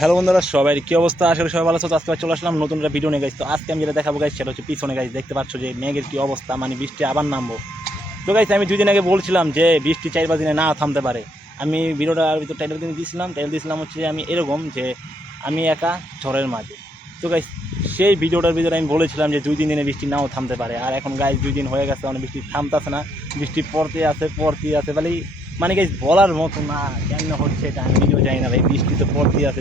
Hello বন্ধুরা, সবাই কি অবস্থা? আশা করি সবাই ভালো আছো। আজকে চলে আসলাম নতুন একটা ভিডিও নিয়ে। গাইস তো আজকে আমি যেটা দেখাবো গাইস সেটা হচ্ছে পিছনে গাইস দেখতে পাচ্ছ যে মেঘের কি অবস্থা, মানে বৃষ্টি আবার নামবো। তো গাইস আমি 2 দিন আগে বলছিলাম যে বৃষ্টি 4-5 দিনে না থামতে পারে। আমি ভিডিওটার ভিতর টাইটেল দিয়েছিলাম হচ্ছে যে আমি এরকম যে আমি একা ঝড়ের মাঝে। তো গাইস সেই ভিডিওটার ভিতরে আমি বলেছিলাম যে 2-3 দিনে বৃষ্টি নাও থামতে পারে, আর এখন গাইস 2 দিন হয়ে গেছে, অনেক বৃষ্টি থামতেছে না, বৃষ্টি পড়তে আছে মানে গাইস বলার মতো না। কেন হচ্ছে এটা আমি নিজেও জানি না ভাই, বৃষ্টি তো পড়তেই আছে।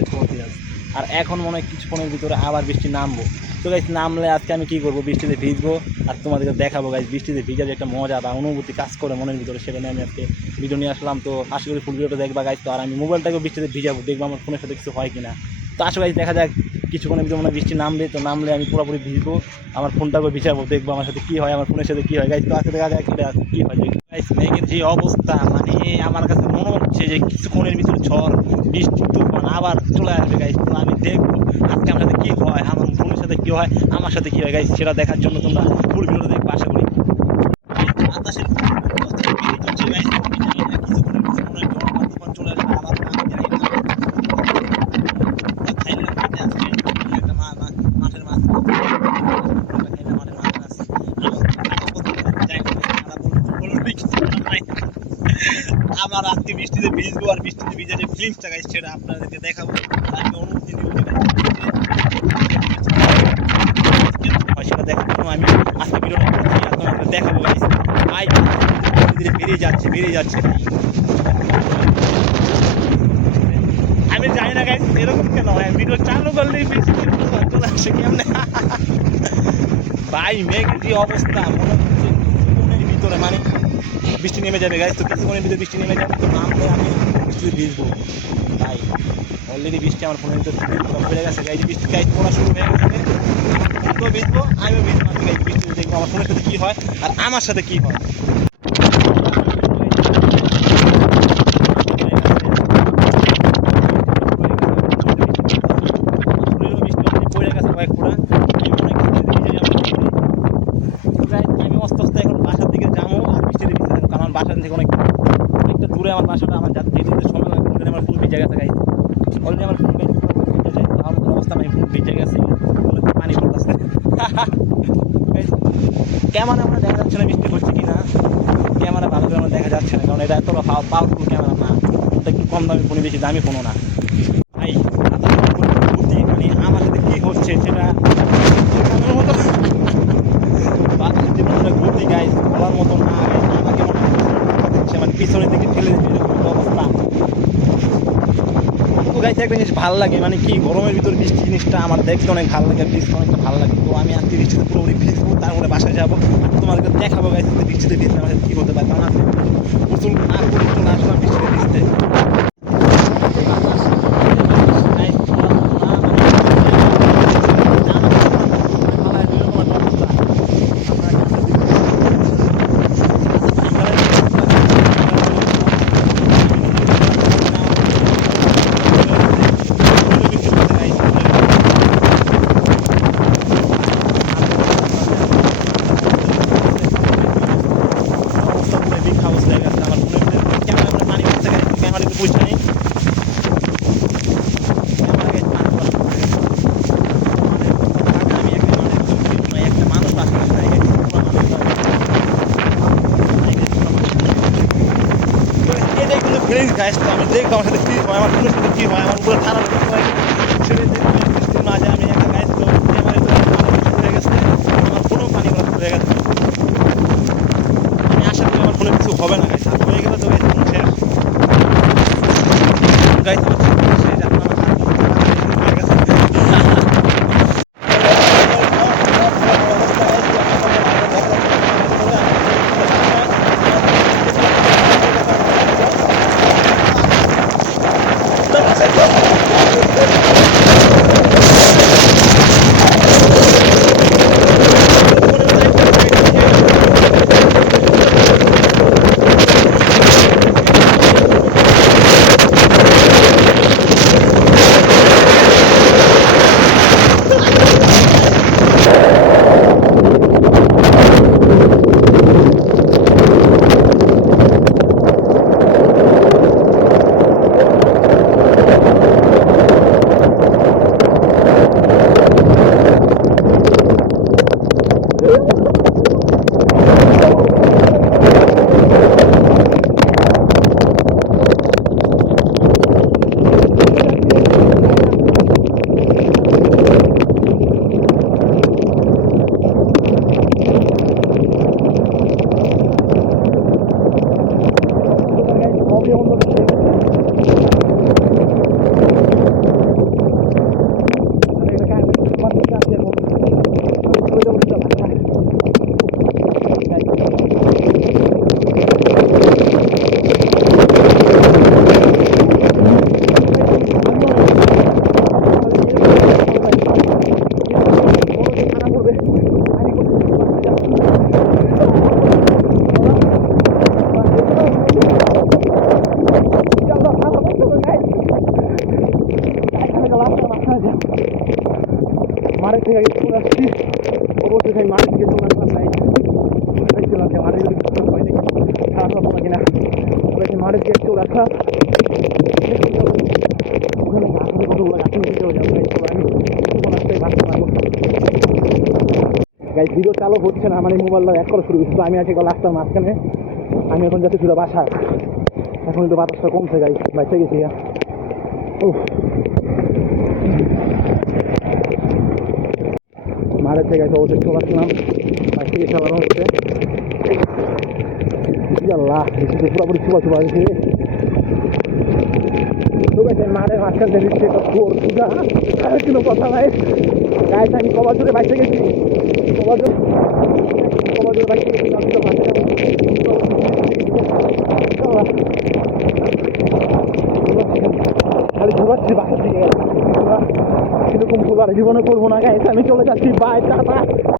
আর এখন মনে হয় কিছুক্ষণের ভিতরে আবার বৃষ্টি নামবো। তো গাইস নামলে আজকে আমি কী করবো, বৃষ্টিতে ভিজবো আর তোমাদেরকে দেখাবো গাইস বৃষ্টিতে ভিজার যে একটা মজা বা অনুভূতি কাজ করে মনের ভিতরে, সেখানে আমি আজকে ভিডিও নিয়ে আসলাম। তো আশা করি ফুল ভিডিওটা দেখবা গাইস। তো আর আমি মোবাইলটাকে বৃষ্টিতে ভিজাবো, দেখবো আমার ফোনের সাথে কিছু হয় কিনা। তো আসো গাইস দেখা যাক, কিছুক্ষণের ভিতরে মনে বৃষ্টি নামবে। তো নামলে আমি পুরোপুরি ভিজবো, আমার ফোনটাকে ভিজাবো, দেখবো আমার সাথে কী হয়, আমার ফোনের সাথে কী হয় গাইস। তো আজকে দেখা যাক কী হয় গাইস। মেঘের যে অবস্থা, মানে আমার কাছে মনে হচ্ছে যে কিছুক্ষণের ভিতরে ঝড় বৃষ্টি তুফান আবার চলে আসবে গাইস। তো আমি দেখবো আজকে আমার সাথে কী হয়, আমার ফোনের সাথে কী হয়, আমার সাথে কী হয় গাইস, সেটা দেখার জন্য তোমরা ফুল ভিডিওটা দেখবো আশা করি। বাতাসের চলে আসবে আবার আমার আজকে বৃষ্টিতে ভিজবো, আর বৃষ্টিতে ভিজে যে ফিলিংসটা গাইস সেটা আপনাদেরকে দেখাবো। আমি অনুভূতি নিব সেটা দেখার জন্য আমি আজকে ভিডিওটা করছি, আপনাদের দেখাবো গাইস। ভাই ধীরে ধীরে বেরিয়ে যাচ্ছে আমি জানি না গাইস এরকম কেন হয়, ভিডিও চালু করলেই বৃষ্টি চলে আসে কেমনে। ভাই মেঘের যে অবস্থা, মনে হচ্ছে কিছুক্ষণের ভিতরে মানে বৃষ্টি নেমে যাবে গাইস। তো কিছুক্ষণের ভিতরে বৃষ্টি নেমে যাবে, তো নামলে আমি বৃষ্টিতে ভিজবো। ভাই অলরেডি বৃষ্টি আমার ফোনের ভিতরে হয়ে গেছে গাইস, বৃষ্টি গাইস পড়া শুরু হয়ে গেছে। আমার ফোনটাও ভিজবো, আমিও ভিজবো। আমি গাইস বৃষ্টিতে দেখবো আমার ফোনের সাথে কী হয় আর আমার সাথে কী হয়। আমি আস্তে আস্তে এখন বাসার দিকে যাবো, আর বৃষ্টিতে ভিজতে থাকবো, কারণ আমার বাসার থেকে অনেকটা দূরে আমার বাসাটা। আমার যাতে যেতে সময় লাগবে, অলরেডি আমার ফোন ভিজে গেছে গাইস, অলরেডি আমার ফোন ভিজে যায়। আমার অবস্থা আমি ফোন ভিজে গেছে, পানি পড়তেছে। ক্যামেরা আমরা দেখা যাচ্ছে না বৃষ্টি হচ্ছে কি না, ক্যামেরা ভালো করে আমার দেখা যাচ্ছে না, কারণ এটা এত পাওয়ারফুল ক্যামেরা না, এটা একটু কম দামি ফোনে, বেশি দামি ফোনও না। ভাই মানে আমার সাথে কী হচ্ছে সেটা মতো বাতাসের যে মনে গতি গাইস বলার মতো না। আমাকে মনে হচ্ছে মানে পিছনের দিকে ঠেলে দিচ্ছে এরকম অবস্থা। তো গাইস একটা জিনিস ভালো লাগে, মানে কি গরমের ভিতর বৃষ্টি জিনিসটা আমার দেখতে অনেক ভালো লাগে, বৃষ্টি অনেকটা ভালো লাগে। তো আমি আজকে বৃষ্টিতে পুরোপুরি ভিজবো, তারপরে বাসায় যাবো আর তোমাদেরকে দেখাবো গাইস বৃষ্টিতে ভিজলে আমার কী হতে পারে। কারণ আজকে প্রচুর না করে চলে আসলাম বৃষ্টিতে ভিজতে। ফিলিংস গাইস, তো আমি দেখবো আমার সাথে কী হয়, আমার ফোনের সাথে কী হয়, আমার উপরে থানার ছেড়ে বৃষ্টির মাঝে আমি একা গাইস। তো আমার হয়ে গেছে, আমার ফোনেও পানি হয়ে গেছে। আমি আশা করি আমার ফোনে কিছু হবে না গাইস, আর হয়ে গেলে তো গাইস ফোন শেষ গাইস। মাঠের দিকে চলে আসা ওখানে গাছে কতগুলো গাছে নিচে চলে যাবো গাইস। আমি কোন রাস্তায় ভাবতে পারবো গাইস। ভিডিও চালু হচ্ছে না, আমার এই মোবাইলটা এক করা শুরু করছে। তো আমি আছি রাস্তার মাঝখানে, আমি এখন যাচ্ছি শুধু বাসায়। এখন কিন্তু বাতাসটা কমছে গাইস, বাইচে গেছি। মাঠের থেকে অবশ্যই চলে আসলাম, বাইক থেকে চালানো হচ্ছে। আল্লাহ বৃষ্টিতে পুরোপুরি ছুপা ছুপা হয়েছে। মাঠের মাঝখান থেকে দিচ্ছে একটা চোর পূজা, কোনো কথা নাই গাইস। আমি কবার জোরে বাইক থেকে গেছি, কবার জোরে বাইক থেকে গেছি। খালি ঘুরাচ্ছি বাসার দিকে, এরকম ঘুরবার জীবনে করবো না গাইস। আমি চলে যাচ্ছি, বাই টাটা।